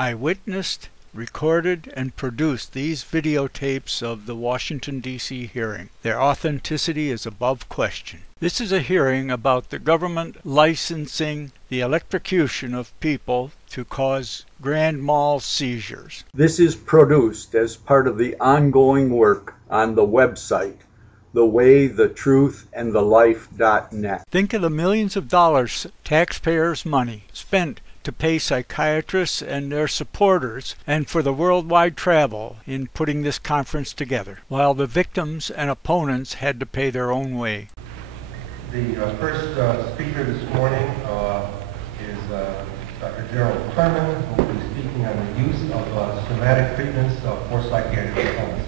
I witnessed, recorded, and produced these videotapes of the Washington, D.C. hearing. Their authenticity is above question. This is a hearing about the government licensing the electrocution of people to cause grand mal seizures. This is produced as part of the ongoing work on the website, thewaythetruthandthelife.net. Think of the millions of dollars, taxpayers' money, spent to pay psychiatrists and their supporters and for the worldwide travel in putting this conference together, while the victims and opponents had to pay their own way. The first speaker this morning is Dr. Gerald Klerman, who will be speaking on the use of somatic treatments for psychiatric illnesses.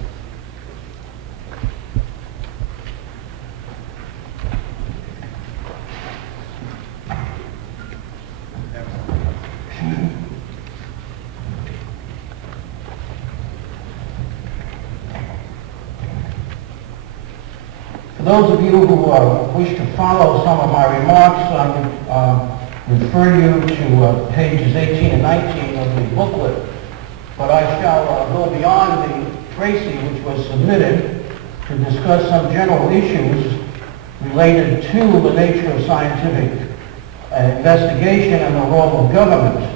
For those of you who wish to follow some of my remarks, I would refer you to pages 18 and 19 of the booklet. But I shall go beyond the tracing which was submitted to discuss some general issues related to the nature of scientific investigation and the role of government.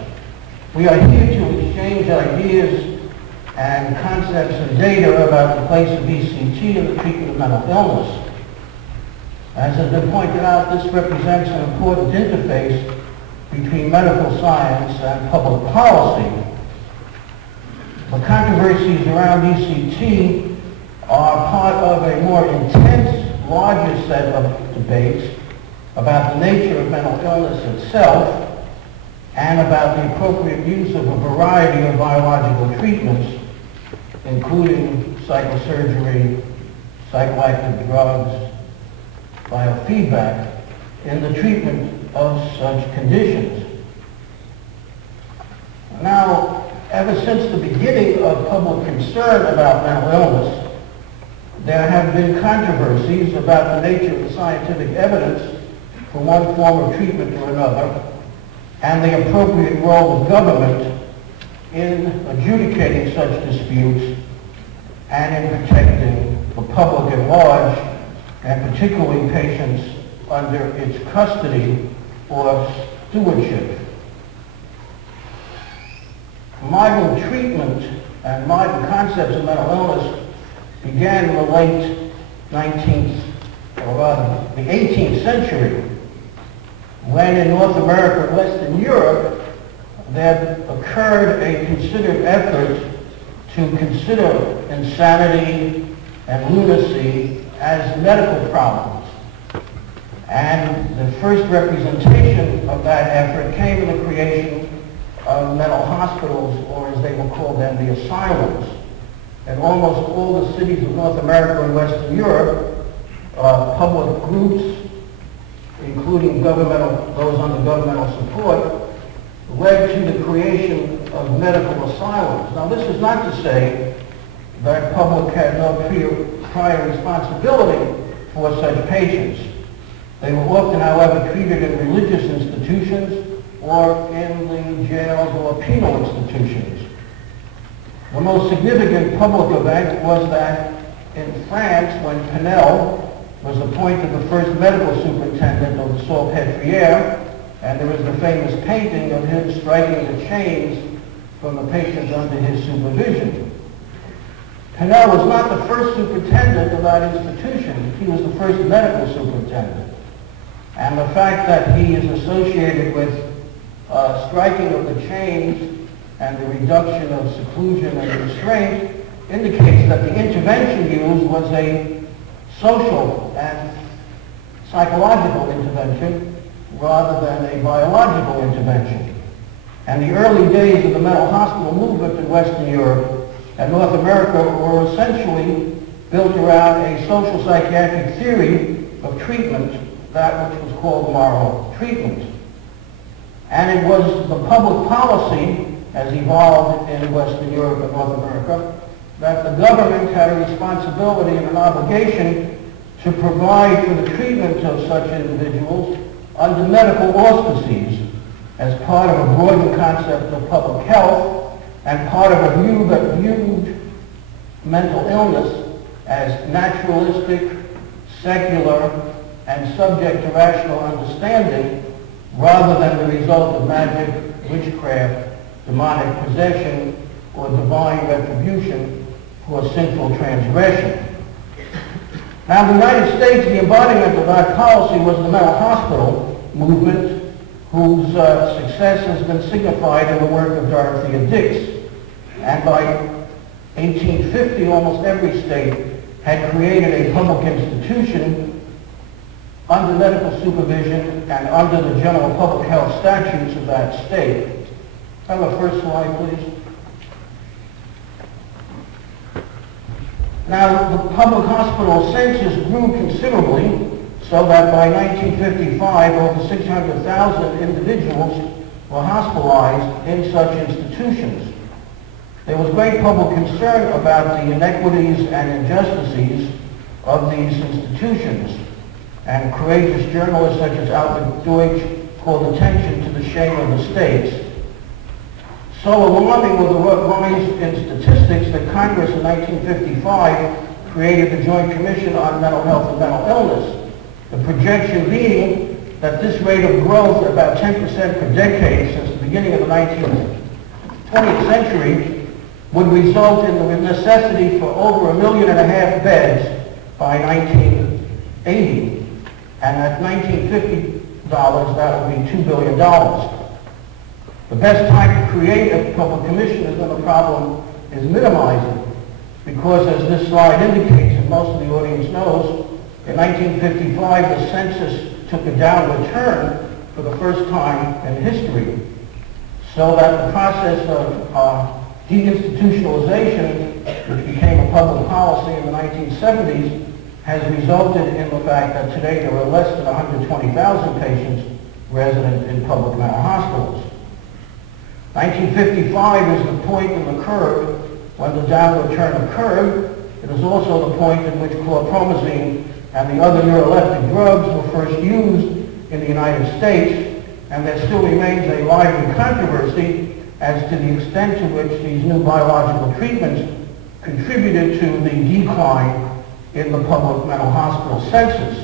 We are here to exchange ideas and concepts and data about the place of ECT in the treatment of mental illness. As has been pointed out, this represents an important interface between medical science and public policy. The controversies around ECT are part of a more intense, larger set of debates about the nature of mental illness itself and about the appropriate use of a variety of biological treatments, including psychosurgery, psychoactive drugs, biofeedback, in the treatment of such conditions. Now, ever since the beginning of public concern about mental illness, there have been controversies about the nature of the scientific evidence for one form of treatment or another, and the appropriate role of government in adjudicating such disputes and in protecting the public at large, and particularly patients under its custody or stewardship. Modern treatment and modern concepts of mental illness began in the late 19th, or rather the 18th century, when in North America and Western Europe there occurred a considered effort to consider insanity and lunacy as medical problems. And the first representation of that effort came in the creation of mental hospitals, or as they were called then, the asylums. In almost all the cities of North America and Western Europe, public groups, including those under governmental support, led to the creation of medical asylums. Now, this is not to say that public had no prior responsibility for such patients. They were often, however, treated in religious institutions or in the jails or penal institutions. The most significant public event was that in France, when Pinel was appointed the first medical superintendent of the Salpêtrière, and there is the famous painting of him striking the chains from the patients under his supervision. Pinel was not the first superintendent of that institution. He was the first medical superintendent. And the fact that he is associated with striking of the chains and the reduction of seclusion and restraint indicates that the intervention used was a social and psychological intervention rather than a biological intervention. And the early days of the mental hospital movement in Western Europe and North America were essentially built around a social psychiatric theory of treatment, that which was called moral treatment. And it was the public policy, as evolved in Western Europe and North America, that the government had a responsibility and an obligation to provide for the treatment of such individuals under medical auspices as part of a broadened concept of public health and part of a view that viewed mental illness as naturalistic, secular, and subject to rational understanding rather than the result of magic, witchcraft, demonic possession, or divine retribution for sinful transgression. Now, in the United States, the embodiment of that policy was the mental hospital movement, whose success has been signified in the work of Dorothea Dix. And by 1850, almost every state had created a public institution under medical supervision and under the general public health statutes of that state. Have a first slide, please. Now, the public hospital census grew considerably, so that by 1955, over 600,000 individuals were hospitalized in such institutions. There was great public concern about the inequities and injustices of these institutions, and courageous journalists such as Albert Deutsch called attention to the shame of the states. So alarming were the rise in statistics that Congress in 1955 created the Joint Commission on Mental Health and Mental Illness. The projection being that this rate of growth, about 10% per decade since the beginning of the 20th century, would result in the necessity for over 1.5 million beds by 1980. And at $1950, that would be $2 billion. The best time to create a public commission is when the problem is minimizing, because as this slide indicates, and most of the audience knows, in 1955 the census took a downward turn for the first time in history, so that the process of deinstitutionalization, which became a public policy in the 1970s, has resulted in the fact that today there are less than 120,000 patients resident in public mental hospitals. 1955 is the point in the curve when the downward turn occurred. It is also the point in which chlorpromazine and the other neuroleptic drugs were first used in the United States, and there still remains a lively controversy as to the extent to which these new biological treatments contributed to the decline in the public mental hospital census.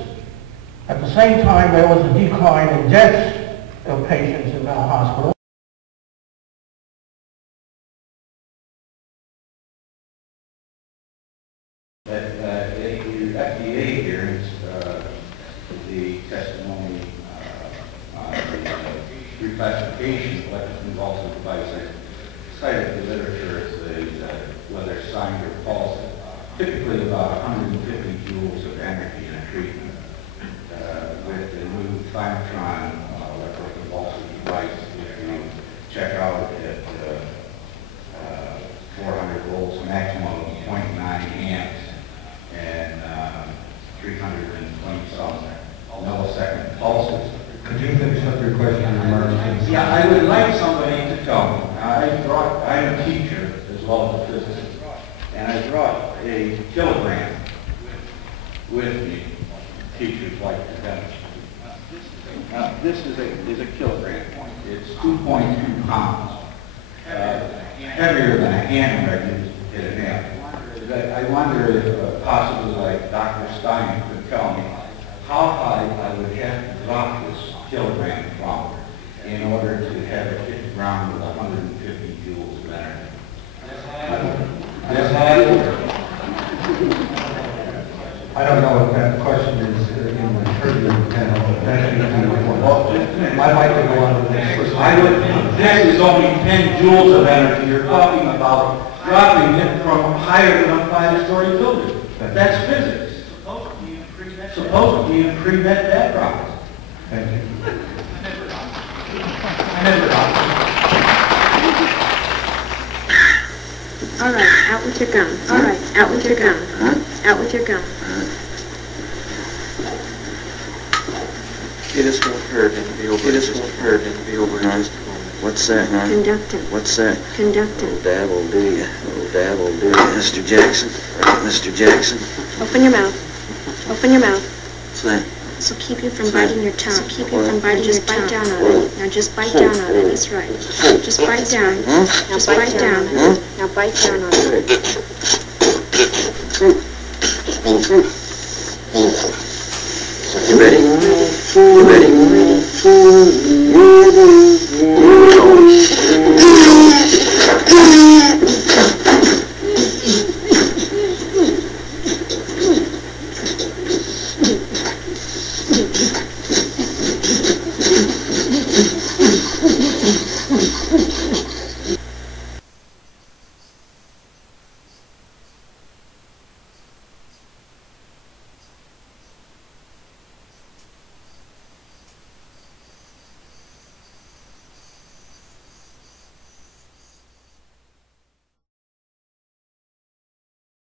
At the same time, there was a decline in deaths of patients in mental hospitals. At your FDA hearings, the testimony on the reclassification of electroconvulsive devices cited the literature as whether signed or false. Typically about 150 joules of energy in a treatment. With the new Thymatron electroconvulsive device, if you check out at 400 volts, maximum of 0.9 amps, and 320-some millisecond pulses. Could you finish up your question, Mark? Yeah, I would like somebody to tell me. I'm a teacher as well as a physicist, and I brought a kilogram with me. Teachers like to demonstrate. Now, this is a kilogram point. It's 2.2 pounds. Heavier than a hammer I used to hit an amp. I wonder if possibly like Dr. Stein could tell me how high I would have to drop this kilogram from in order to have it hit the ground with 150 joules of energy. I don't know if that question is in the purview of the panel, but that should be important. I'd like to go on to the next question. This is only 10 joules of energy. You're talking about dropping it from higher than a 5-story building. That's physics. Supposed to be in pre-med bed drops. Thank you. I never dropped. All right, out with your gums. All right, out with your gums. Out with your gums. It is won't hurt and be over. It is won't hurt and be over. What's that, huh? Conductant. What's that? Conductant. Oh, that will do ya. Oh, that will do ya. Mr. Jackson. Mr. Jackson. Open your mouth. Open your mouth. What's that? So keep you from biting your tongue. So keep you from biting your tongue. Just bite down on it. Now just bite down on it. That's right. Just bite down. Now bite down. Now bite down on it. You ready? You ready?